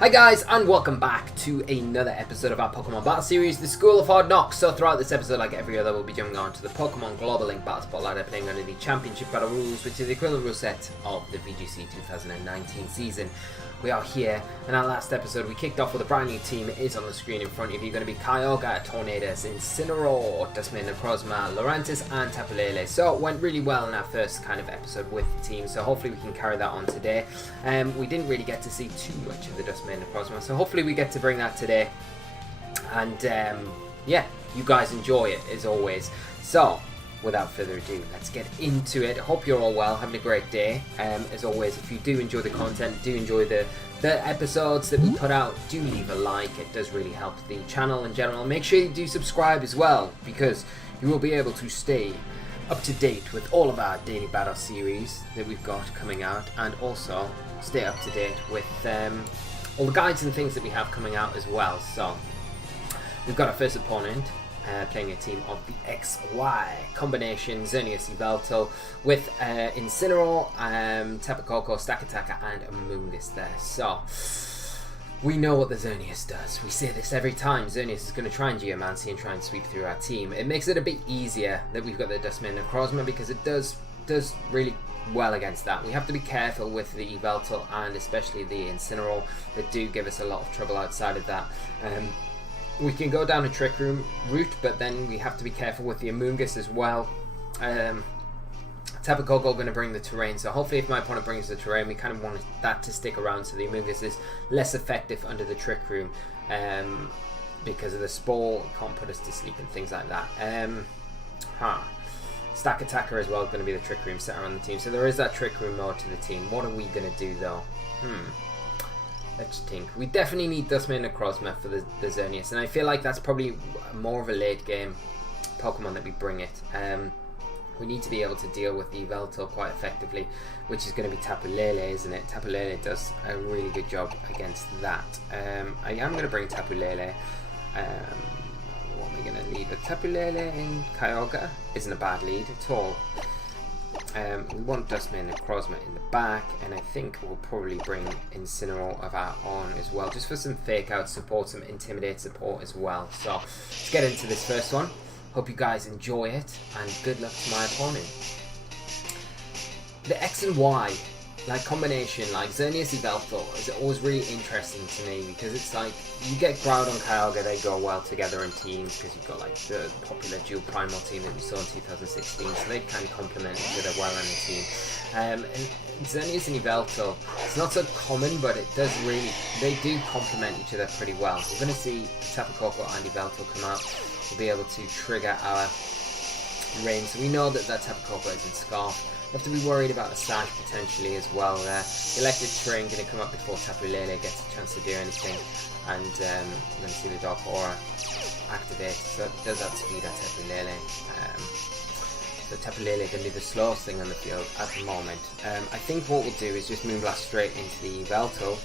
Hi guys, and welcome back to another episode of our Pokemon Battle Series, the School of Hard Knocks. So throughout this episode, like every other, we'll be jumping on to the Pokemon Global Link Battle Spotlight, playing under the Championship Battle rules, which is the equivalent rule set of the VGC 2019 season. We are here. In our last episode, we kicked off with a brand new team. It is on the screen in front of you. Going to be Kyogre, Tornadus, Incineroar, Dusk Mane Necrozma, Lurantis and Tapu Lele. So it went really well in our first kind of episode with the team. So hopefully we can carry that on today. We didn't really get to see too much of the Dusk Mane Necrozma. So hopefully we get to bring that today. And yeah, you guys enjoy it as always. So without further ado, let's get into it. Hope you're all well, having a great day. As always, if you do enjoy the content, do enjoy the episodes that we put out, do leave a like. It does really help the channel in general. Make sure you do subscribe as well, because you will be able to stay up to date with all of our daily battle series that we've got coming out, and also stay up to date with all the guides and things that we have coming out as well. So we've got our first opponent, playing a team of the XY combination, Xerneas Yveltal, with Incineroar, Tapu Koko, Stakataka and Amoonguss there. So we know what the Xerneas does. We say this every time. Xerneas is going to try and Geomancy and try and sweep through our team. It makes it a bit easier that we've got the Dusk Mane Necrozma, because it does really well against that. We have to be careful with the Yveltal and especially the Incineroar that do give us a lot of trouble outside of that. We can go down a Trick Room route, but then we have to be careful with the Amoonguss as well. Tapu Koko going to bring the terrain, so hopefully if my opponent brings the terrain, we kind of want that to stick around so the Amoonguss is less effective under the Trick Room, because of the Spore, can't put us to sleep and things like that. Stakataka as well is going to be the Trick Room setter on the team, so there is that Trick Room mode to the team. What are we going to do though? Let's think. We definitely need Dusk Mane Necrozma for the Xerneas, and I feel like that's probably more of a late game Pokemon that we bring it. We need to be able to deal with the Yveltal quite effectively, which is going to be Tapu Lele, isn't it? Tapu Lele does a really good job against that. I am going to bring Tapu Lele. What am I going to lead with? Tapu Lele and Kyogre isn't a bad lead at all. We want Dusk Mane Necrozma in the back, and I think we'll probably bring Incineroar of our own as well, just for some fake out support, some intimidate support as well. So let's get into this first one. Hope you guys enjoy it, and good luck to my opponent. The X and Y combination, like Xerneas Yveltal, is always really interesting to me, because it's like you get Groudon and Kyogre, they go well together in teams, because you've got like the popular dual primal team that we saw in 2016, so they kind of complement each other well in the team. And Xerneas and Yveltal, it's not so common, but it does really, they do complement each other pretty well. We're going to see Tapu Koko and Yveltal come out. We'll be able to trigger our range, so we know that Tapu Koko is in Scarf. We have to be worried about a Sash potentially as well there. Electric Terrain going to come up before Tapu Lele gets a chance to do anything, and we're going to see the Dark Aura activate, so it does outspeed our Tapu Lele. So Tapu Lele can be the slowest thing on the field at the moment. I think what we'll do is just Moonblast straight into the Yveltal.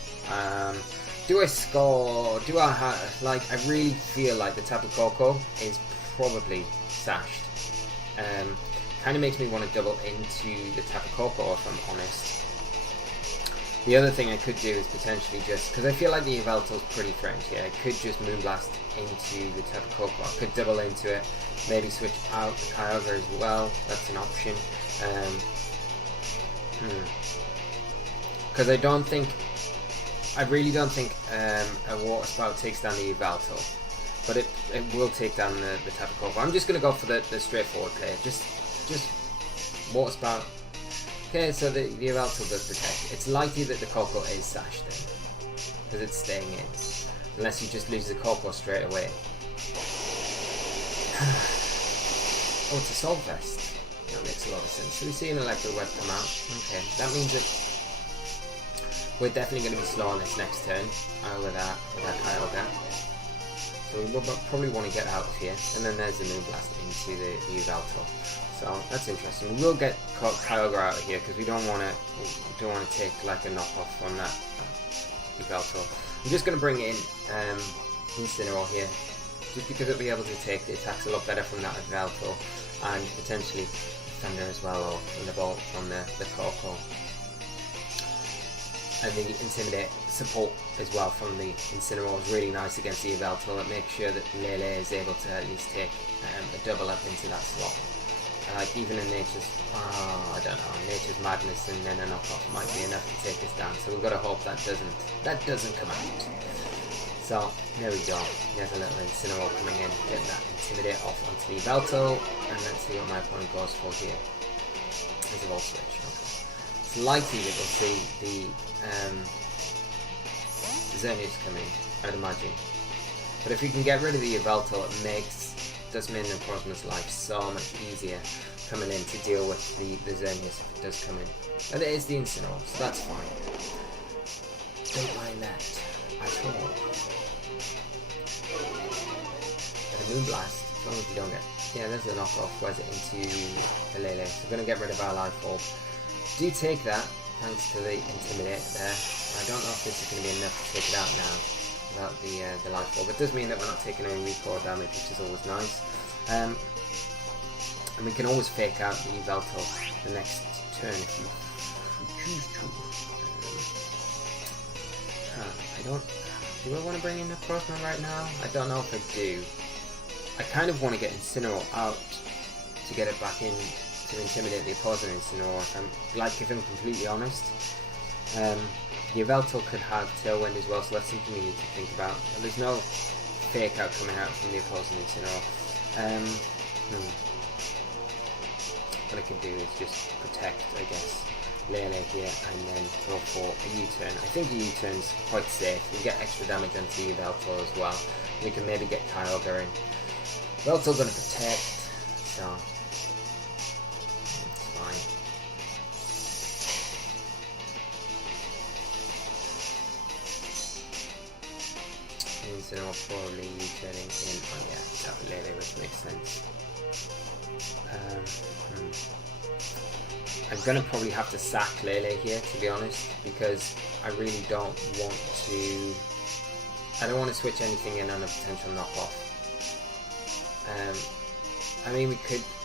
Do I score? Do I have, like, I really feel like the Tapu Koko is probably sashed. Kind of makes me want to double into the Tapu Koko, if I'm honest. The other thing I could do is potentially just, because I feel like the Yveltal's pretty threatened here, I could just Moonblast into the Tapu Koko. I could double into it, maybe switch out the Kyogre as well. That's an option. Because I really don't think a Water Spout takes down the Yveltal, but it will take down the Tapu Koko. I'm just going to go for the straightforward play. Just Water Spout. Okay, so the Yveltal does protect. It's likely that the Koko is sashed then, because it's staying in, unless you just lose the Koko straight away. Oh, it's a Soul Vest. That makes a lot of sense. So we see an Electro Web come out. Okay, that means that we're definitely going to be slow on this next turn with that Kyogre. So we will probably want to get out of here, and then there's the Moonblast into the Yveltal. So that's interesting. We will get Kyogre out of here, because we don't want to take like a knockoff on that Yveltal. I'm just going to bring in Incineroar here, just because it'll be able to take the attacks a lot better from that Yveltal, and potentially Thunder as well, or Thunderbolt from the Koko. and the Intimidate support as well from the Incineroar is really nice against the Yveltal. It makes sure that Lele is able to at least take a double up into that slot. Like even in Nature's, I don't know, Nature's Madness and then a knockoff might be enough to take us down. So we've got to hope that doesn't come out. So there we go. There's a little Incineroar coming in, getting that Intimidate off onto the Yveltal, and let's see what my opponent goes for here. There's a Volt Switch. Okay. It's likely that we'll see the Xerneas coming, I'd imagine. But if we can get rid of the Yveltal, it makes Dusk Mane Necrozma's life so much easier coming in to deal with the Xerneas if it does come in. And it is the Incineroar, so that's fine. Don't mind that at all. And a Moonblast, as long as you don't get... Yeah, there's a knockoff. Where's it into the Lele? So we're going to get rid of our Life Orb. Do take that, thanks to the Intimidate there. I don't know if this is going to be enough to take it out now without the Life Orb. It does mean that we're not taking any recoil damage, which is always nice. And we can always fake out the Yveltal the next turn if you choose to. Do I want to bring in Necrozma right now? I don't know if I do. I kind of want to get Incineroar out to get it back in to intimidate the opposing Incineroar, if I'm completely honest. The Yveltal could have Tailwind as well, so that's something we need to think about. And there's no fake out coming out from the opposing Incineroar. What I can do is just protect, I guess, Lele here and then go for a U-turn. I think the U-turn's quite safe. We get extra damage onto the Yveltal as well. We can maybe get Kyogre in. Yveltal's going to protect, so it's fine. Incineroar probably U-turning in on that Lele, which makes sense. I'm going to probably have to sack Lele here, to be honest, because I really don't want to... I don't want to switch anything in on a potential knockoff. I mean,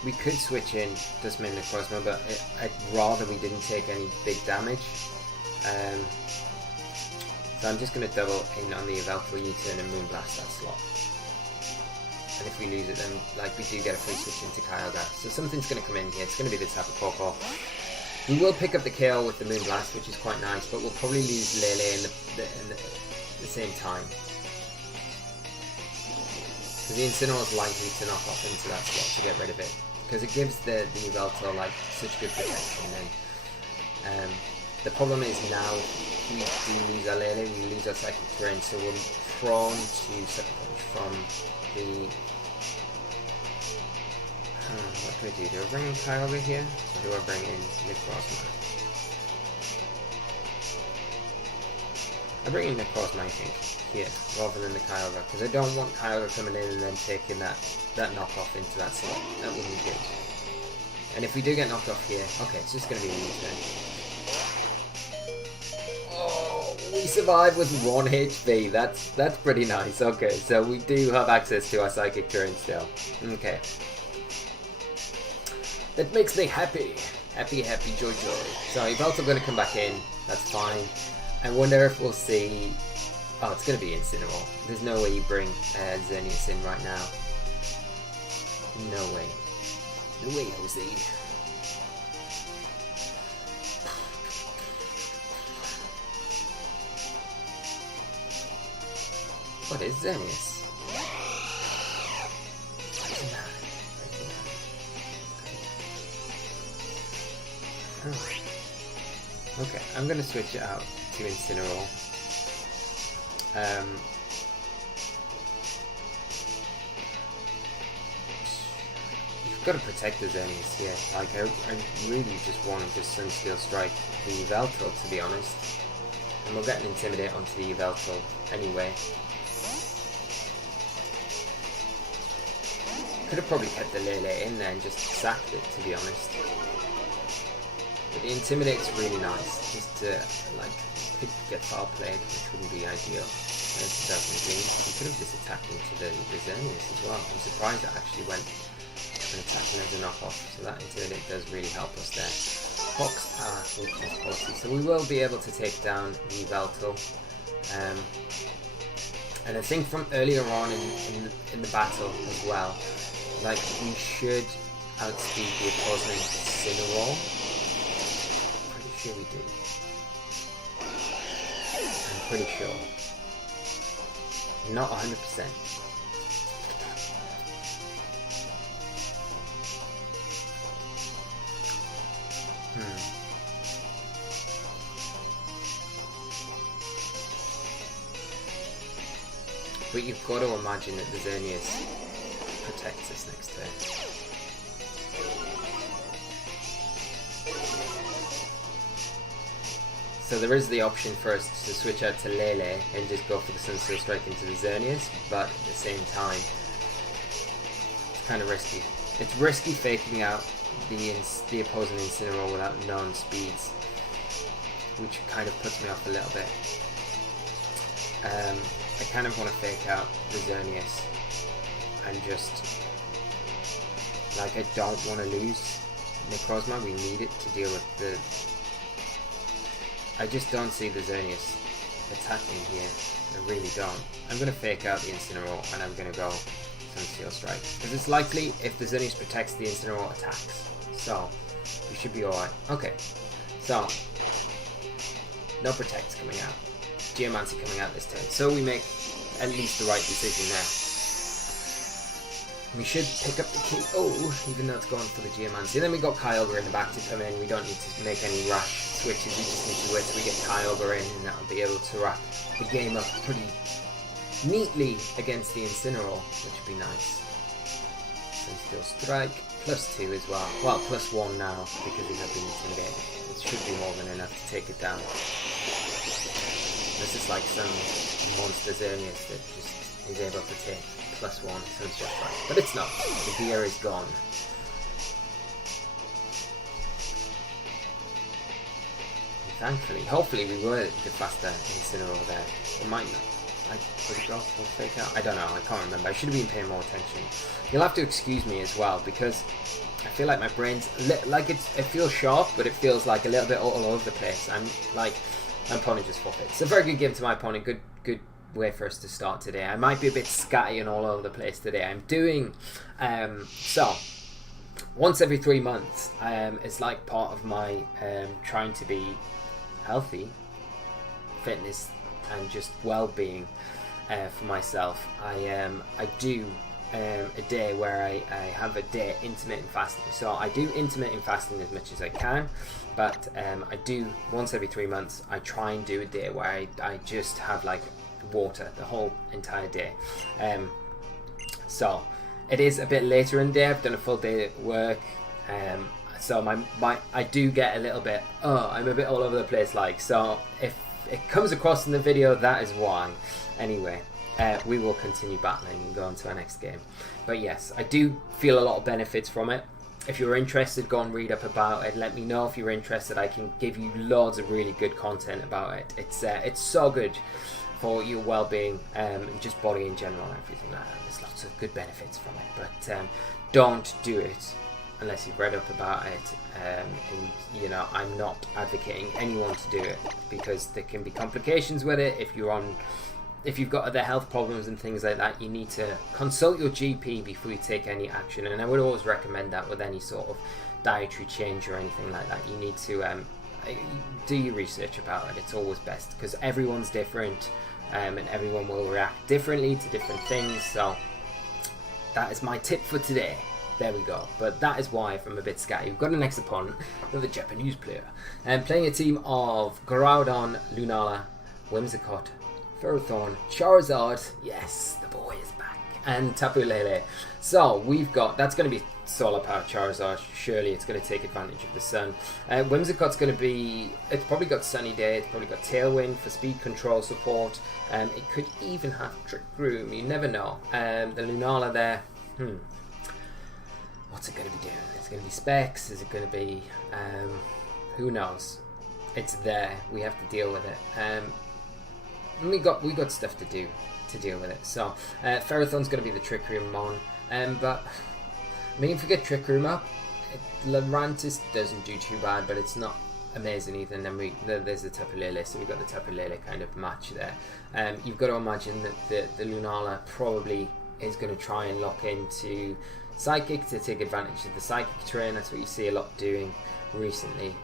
we could switch in Dusk Mane Necrozma, but I'd rather we didn't take any big damage. So I'm just going to double in on the Yveltal U-turn and Moonblast that slot. And if we lose it, then we do get a free switch into Kyogre. So something's going to come in here. It's going to be the Tapu Koko. We will pick up the KO with the Moonblast, which is quite nice, but we'll probably lose Lele in the same time. Because the Incineroar is likely to knock off into that slot to get rid of it. Because it gives the Yveltal such good protection. And the problem is now we do lose our Lele, we lose our Psychic Terrain, so we're prone to Sucker Punch from the... what do I do? Do I bring in Kyogre here? Or do I bring in Necrozma? I bring in Necrozma, I think, here, rather than the Kyogre, because I don't want Kyogre coming in and then taking that knockoff into that slot. That wouldn't be good. And if we do get knocked off here, okay, it's just going to be a U-turn. Oh, we survive with 1 HP. That's pretty nice. Okay, so we do have access to our Psychic Terrain still. Okay. That makes me happy. Happy, happy, joy, joy. So Yveltal going to come back in. That's fine. I wonder if we'll see... Oh, it's going to be Incineroar. There's no way you bring Xerneas in right now. No way. No way, Jose. What is Xerneas? Okay, I'm going to switch it out to Incineroar. You've got to protect the Xerneas here. I really just want to just Sunsteel Strike the Yveltal, to be honest. And we'll get an Intimidate onto the Yveltal anyway. Could have probably kept the Lele in there and just sacked it, to be honest. But the Intimidate's really nice, just to, could get foul played, which wouldn't be ideal. As definitely, you could have just attacked into the Xerneas as well. I'm surprised it actually went and attacking as a knockoff, so that Intimidate does really help us there. Fox are weakness policy, so we will be able to take down the Veltal. And I think from earlier on in the battle as well, like we should outspeed the opposing Incineroar. Pretty sure we do. I'm pretty sure. Not 100%. But you've got to imagine that the Xerneas protects us next turn. So there is the option for us to switch out to Lele and just go for the Sunsteel Strike into the Xerneas, but at the same time, it's kind of risky. It's risky faking out the opposing Incineroar without known speeds, which kind of puts me off a little bit. I kind of want to fake out the Xerneas and just, like, I don't want to lose Necrozma. We need it to deal with the... I just don't see the Xerneas attacking here. I really don't. I'm going to fake out the Incineroar and I'm going to go Sunsteel Strike. Because it's likely if the Xerneas protects, the Incineroar attacks. So, we should be alright. Okay, so, no protects coming out. Geomancy coming out this turn. So we make at least the right decision there. We should pick up the key. Oh, even though it's going for the Geomancy. Then we got Kyogre in the back to come in. We don't need to make any rash switches. We just need to wait till we get Kyogre in, and that'll be able to wrap the game up pretty neatly against the Incineroar, which would be nice. Sunsteel Strike, +2 as well. Well, +1 now because we have been intimidated. It should be more than enough to take it down. This is like some monster Xerneas that just is able to take +1 Sunsteel Strike. But it's not. The gear is gone. And thankfully, hopefully we were the faster Incineroar there. It might not. Would it go for fake out? I don't know, I can't remember. I should have been paying more attention. You'll have to excuse me as well, because I feel like my brain's like it feels sharp, but it feels like a little bit all over the place. I'm like, my opponent just forfeit. It's a very good game to my opponent. Good way for us to start today. I might be a bit scatty and all over the place today. I'm doing so once every 3 months. It's like part of my trying to be healthy, fitness, and just well-being for myself. I do a day where I have a day intermittent fasting. So I do intermittent fasting as much as I can, but I do once every 3 months. I try and do a day where I just have like water the whole entire day. So it is a bit later in the day. I've done a full day at work. So I do get a little bit, I'm a bit all over the place, like, so if it comes across in the video, that is why. Anyway, we will continue battling and go on to our next game. But yes, I do feel a lot of benefits from it. If you're interested, go and read up about it. Let me know if you're interested. I can give you loads of really good content about it. It's so good for your well-being, and just body in general and everything like that. There's lots of good benefits from it, but don't do it unless you've read up about it. And you know, I'm not advocating anyone to do it because there can be complications with it. If you've got other health problems and things like that, you need to consult your GP before you take any action. And I would always recommend that with any sort of dietary change or anything like that. You need to do your research about it. It's always best because everyone's different, and everyone will react differently to different things. So that is my tip for today. There we go. But that is why, if I'm a bit scatty, we've got a next opponent, another Japanese player, and playing a team of Groudon, Lunala, Whimsicott, Ferrothorn, Charizard, yes, the boy is back, and Tapu Lele. So we've got, that's going to be solar powered Charizard. Surely it's going to take advantage of the sun. Whimsicott's going to be, it's probably got Sunny Day, it's probably got Tailwind for speed control support. It could even have Trick Room, you never know. The Lunala there, what's it going to be doing? It's going to be Specs, is it going to be, who knows? It's there, we have to deal with it. We got stuff to do to deal with it. So Ferrothorn's going to be the Trick Room Mon, but I mean, if we get Trick Room up, Lurantis doesn't do too bad, but it's not amazing either. And then there's the Tapu Lele, so we've got the Tapu Lele kind of match there. You've got to imagine that the Lunala probably is going to try and lock into Psychic to take advantage of the Psychic terrain. That's what you see a lot doing recently.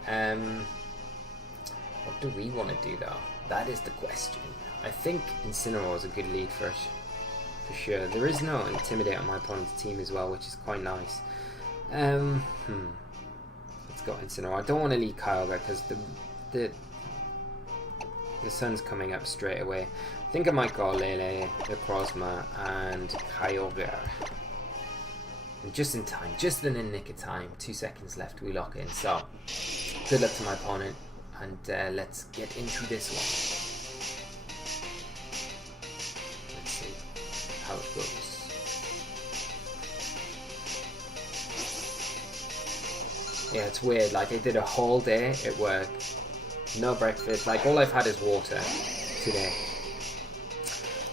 What do we want to do though? That is the question. I think Incineroar is a good lead for us, for sure. There is no Intimidate on my opponent's team as well, which is quite nice. Let's go Incineroar. I don't want to lead Kyogre because the sun's coming up straight away. I think I might go Lele, Necrozma, and Kyogre. And just in time, just in the nick of time. 2 seconds left, we lock in. So, good luck to my opponent, and let's get into this one. Let's see how it goes. Yeah, it's weird. Like, I did a whole day at work, no breakfast. Like, all I've had is water today.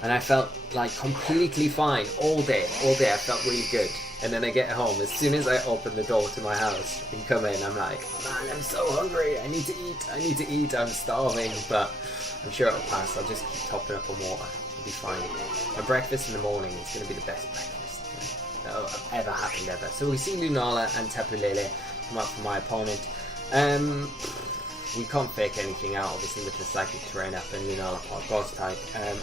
And I felt like completely fine all day. All day I felt really good. And then I get home, as soon as I open the door to my house and come in, I'm like, man, I'm so hungry, I need to eat, I'm starving, but I'm sure it'll pass. I'll just keep topping up on water, it'll be fine. My breakfast in the morning is going to be the best breakfast that'll have ever happened ever. So we see Lunala and Tapu Lele come up for my opponent. We can't fake anything out, obviously, with the Psychic terrain up and Lunala Ghost type.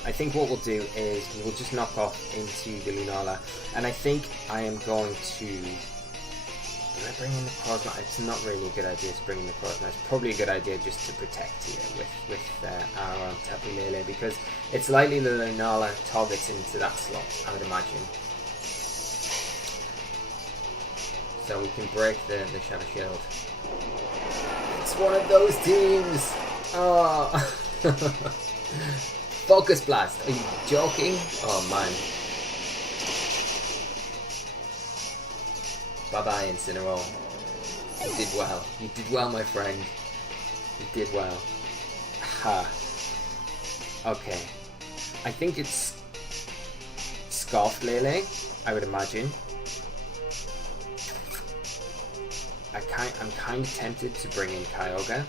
I think what we'll do is we'll just knock off into the Lunala, and I think I am going to... Did I bring in the Necrozma? It's not really a good idea to bring in the Necrozma. It's probably a good idea just to protect here with our Tapu Lele, because it's likely the Lunala targets into that slot, I would imagine. So we can break the Shadow Shield. It's one of those teams! Oh. Focus Blast, are you joking? Oh man. Bye bye Incineroar. You did well. You did well, my friend. You did well. Ha. Okay. I think it's Scarf Lele, I would imagine. I'm kind of tempted to bring in Kyogre,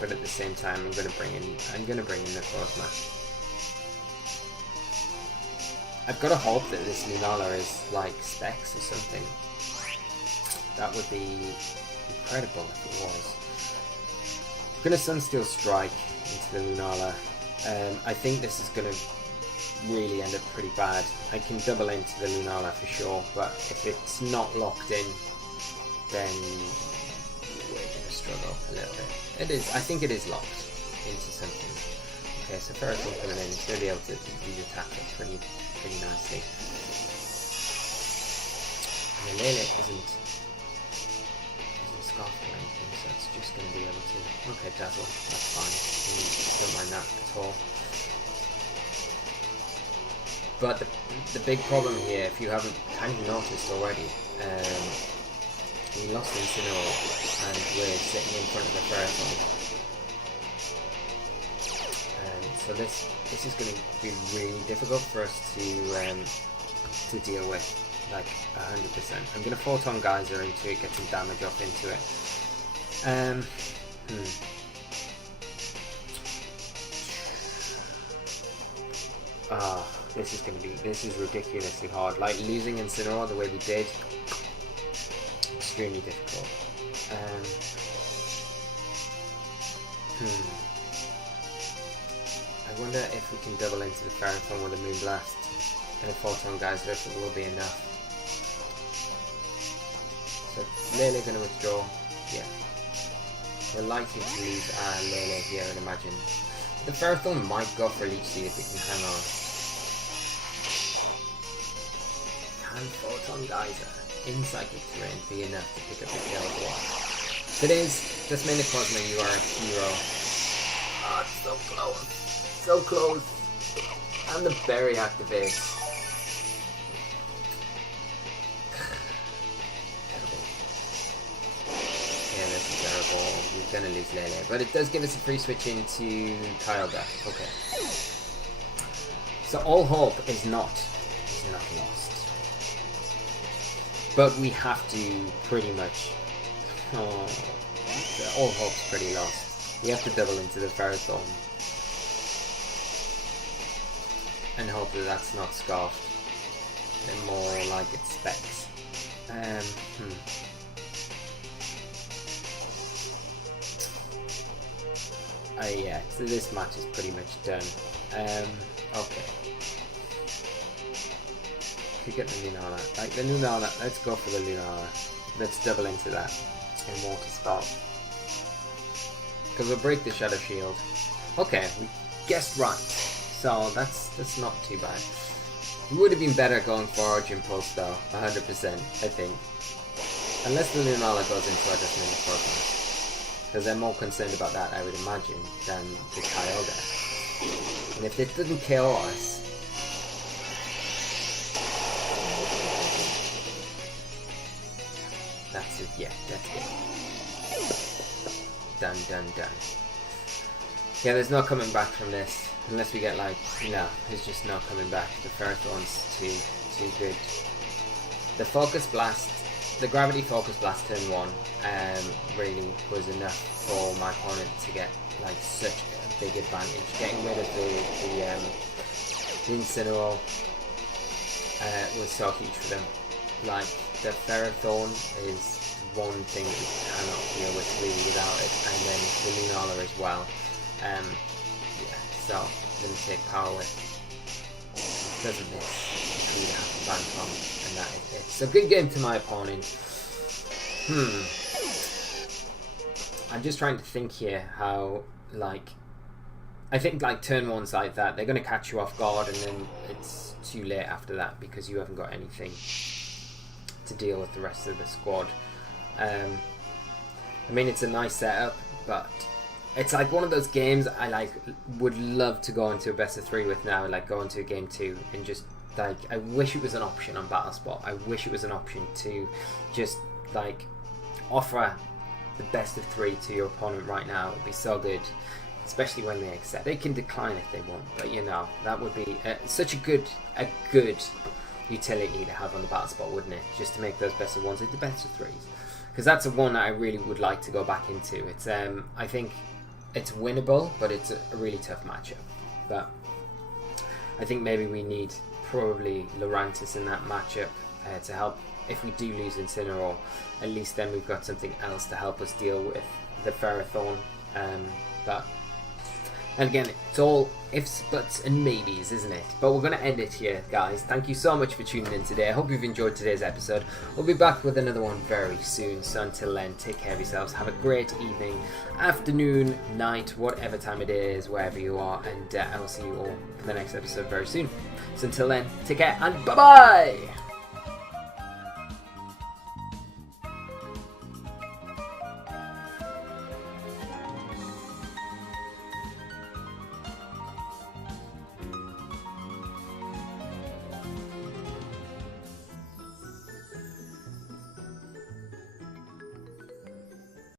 but at the same time I'm gonna bring in Necrozma. I've got to hope that this Lunala is like Specs or something. That would be incredible if it was. I'm gonna Sunsteel Strike into the Lunala. I think this is gonna really end up pretty bad. I can double into the Lunala for sure, but if it's not locked in, then we're going to struggle a little bit. It is, I think it is locked into something. Okay, so first one coming in, it's going to be able to use attack it pretty nicely. And the Lele isn't scarfed or anything, so it's just going to be able to... Okay, Dazzle, that's fine. Don't mind that at all. But the big problem here, if you haven't kind of noticed already, we lost Incineroar and we're sitting in front of the Ferrothorn. So this is going to be really difficult for us to deal with, like 100%. I'm going to Photon Geyser into it, get some damage off into it. This is ridiculously hard. Like losing Incineroar the way we did. Extremely difficult. I wonder if we can double into the Ferrothorn with a Moonblast and a Photon Geyser, if it will be enough. So Lele going to withdraw. Yeah. We're likely to lose Lele here, I'd imagine. The Ferrothorn might go for Leech Seed if it can hang on. Can Photon Geyser in Psychic terrain be enough to pick up the tail of the water? If it is, Dusk Mane Necrozma, you are a hero. Oh, it's so close. So close. And the berry activates. Terrible. Yeah, this is terrible. We're gonna lose Lele. But it does give us a free switch into Kyogre. Okay. So all hope is not lost. But we have to pretty much... Oh, all hope's pretty lost. We have to double into the Ferrothorn. And hope that that's not scoffed. And more like it's specs. Yeah, so this match is pretty much done. Okay. Could get the Lunala. Like the Lunala, let's go for the Lunala. Let's double into that in Water Spout. Because we'll break the Shadow Shield. Okay, we guessed right. So that's not too bad. It would have been better going for Origin Pulse though, 100%, I think. Unless the Lunala goes into our Dustmane Necrozma. Because they're more concerned about that, I would imagine, than the Kyogre. And if it doesn't kill us... That's it, yeah, that's it. Done. Yeah, there's no coming back from this. Unless we get like... No, there's just no coming back. The Ferrothorn's too good. The Focus Blast... The Gravity Focus Blast turn 1 really was enough for my opponent to get like such a big advantage. Getting rid of the Incineroar was so huge for them. Like the Ferrothorn is one thing that we cannot deal with really without it, and then the Lunala as well. Yeah, so I'm gonna take power with. Doesn't miss. You either have to bank on, and that is it. So good game to my opponent. I'm just trying to think here how, like, I think like turn 1's like that, they're going to catch you off guard and then it's too late after that because you haven't got anything to deal with the rest of the squad. I mean, it's a nice setup, but it's like one of those games I like would love to go into a best of 3 with now, like go into a game 2 and just like, I wish it was an option on BattleSpot. I wish it was an option to just like offer the best of 3 to your opponent right now. It would be so good, especially when they accept. They can decline if they want, but you know, that would be such a good utility to have on the BattleSpot, wouldn't it? Just to make those best of 1s into best of 3s, because that's a one that I really would like to go back into. It's I think it's winnable, but it's a really tough matchup. But I think maybe we need probably Lurantis in that matchup to help. If we do lose Incineroar, at least then we've got something else to help us deal with the Ferrothorn. But and again, it's all ifs, buts and maybes, isn't it? But we're going to end it here, guys. Thank you so much for tuning in today. I hope you've enjoyed today's episode. We'll be back with another one very soon. So until then, take care of yourselves. Have a great evening, afternoon, night, whatever time it is, wherever you are. And I will see you all for the next episode very soon. So until then, take care and bye-bye!